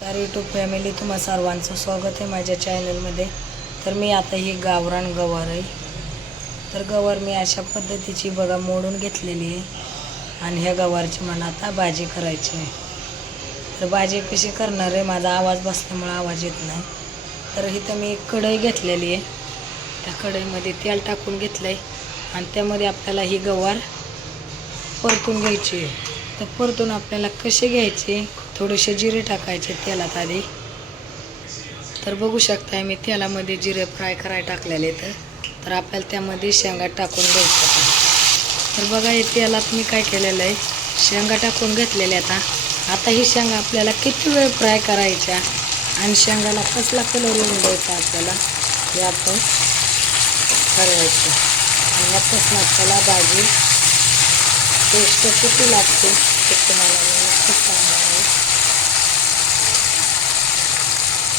तर YouTube family तुम्हा सर्वांचं स्वागत आहे माझ्या चॅनलमध्ये. तर मी आता ही गावरान गवार आहे. तर गवार मी अशा पद्धतीची बघा मोडून घेतलेली आहे आणि ह्या गवारची मला आता भाजी करायची आहे. तर भाजी कशी करणार आहे, माझा आवाज बसल्यामुळे आवाज येत नाही. तर इथं मी एक कढई घेतलेली आहे. त्या कढईमध्ये तेल टाकून घेतलं आहे आणि त्यामध्ये आपल्याला ही गवार परतून घ्यायची आहे. तर परतून आपल्याला कसे घ्यायचे, थोडेसे जिरे टाकायचे तेलात आधी. तर बघू शकताय मी तेलामध्ये जिरे फ्राय करायला टाकलेले. तर आपल्याला त्यामध्ये शेंगा टाकून घ्यायचं. तर बघा हे तेलात मी काय केलेलं आहे, शेंगा टाकून घेतलेल्या. आता ही शेंगा आपल्याला किती वेळ फ्राय करायच्या आणि शेंगाला कसला कलर येऊन द्यायचा आपल्याला हे आपण ठरवायचं. आणि यापासून आपल्याला भाजी टेस्ट किती लागते ते तुम्हाला मी नक्कीच सांगणार आहे.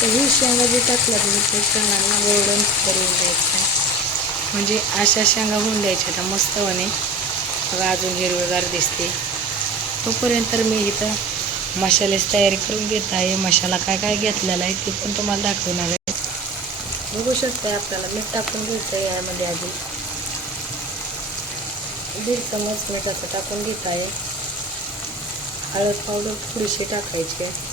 तर ही शेंगा जी टाकल्यात मी ते शेंगांना गोल्डन करून द्यायचं आहे. म्हणजे अशा शेंगा होऊन द्यायच्या त्या मस्तपणे. बघा अजून हिरवेगार दिसते. तोपर्यंत मी इथं मसाल्याची तयारी करून घेत आहे. मसाला काय काय घेतलेला आहे ते पण तुम्हाला दाखवणार आहे. बघू शकता आपल्याला मीठ टाकून घ्यायचं आहे. यामध्ये आधी 1.5 चमच मीठाचं टाकून घेत आहे. हळद पावडर थोडीशी टाकायची आहे.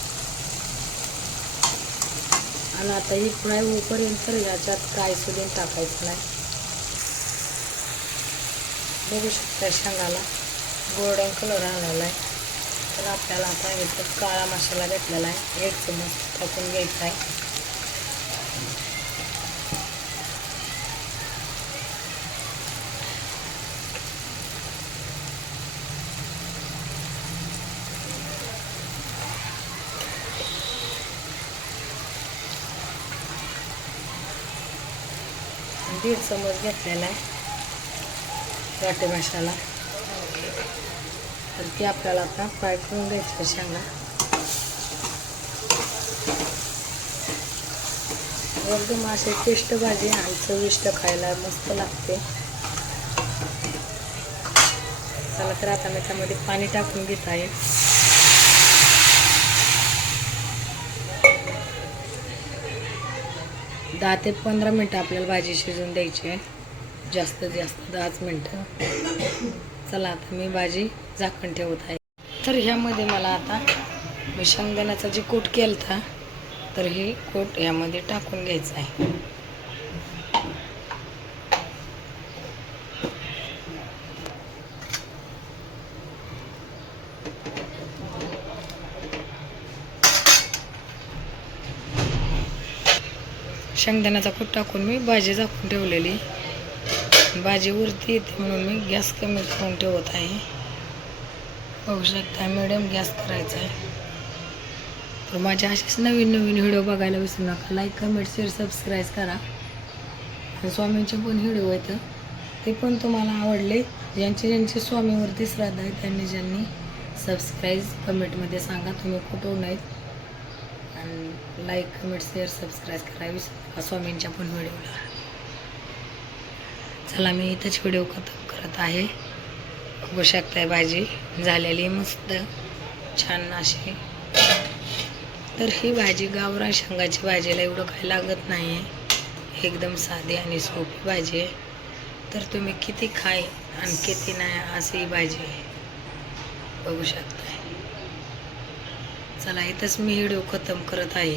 आणि आता ही फ्राय होईपर्यंत याच्यात काय सुद्धा टाकायचं नाही. बघू शकता शेंगाला गोल्डन कलर आलेला आहे. तर आपल्याला आता इथं काळा मसाला घेतलेला आहे, 1 चमच टाकून घ्यायचा आहे. दीड चमच घेतलेला आहे वाटे मसाला. तर ती आपल्याला आता फ्राय करून घ्यायची शेंगा. एकदम असे टेस्ट भाजी आणि चविष्ट खायला मस्त लागते. चला तर आता मी त्यामध्ये पाणी टाकून घेत आहे. दहा ते 15 मिनटं आपल्याला भाजी शिजवून द्यायची आहे. जास्तीत जास्त 10 मिनटं. चला आता मी भाजी झाकण ठेवत आहे. तर ह्यामध्ये मला आता मी शेंगदाण्याचा जे कूट केला तर हे कूट ह्यामध्ये टाकून घ्यायचं आहे. शेंगदाण्याचा कूट टाकून मी भाजी झाकून ठेवलेली. भाजी वरती येते म्हणून मी गॅस कमी करून ठेवत आहे. बघू शकता मिडियम गॅस करायचा आहे. तर माझ्या असेच नवीन नवीन व्हिडिओ बघायला विसरू नका. लाईक कमेंट शेअर सबस्क्राईब करा. आणि स्वामींचे पण व्हिडिओ आहेत ते पण तुम्हाला आवडले. ज्यांची स्वामीवरती श्रद्धा आहे त्यांनी ज्यांनी सबस्क्राईब कमेंटमध्ये सांगा तुम्ही कुठून आहेत. आणि लाईक कमेंट शेअर सबस्क्राईब करा विसरू नका स्वामींच्या पण व्हिडिओला. चला मी इथंच व्हिडिओ खतम करत आहे. बघू शकताय भाजी झालेली मस्त छान अशी. तर ही भाजी गावरान शेंगाची भाजीला एवढं काही लागत नाही आहे. एकदम साधी आणि सोपी भाजी आहे. तर तुम्ही किती खाय आणि किती नाही अशी ही भाजी आहे. बघू शकताय. चला इथंच मी व्हिडिओ खतम करत आहे.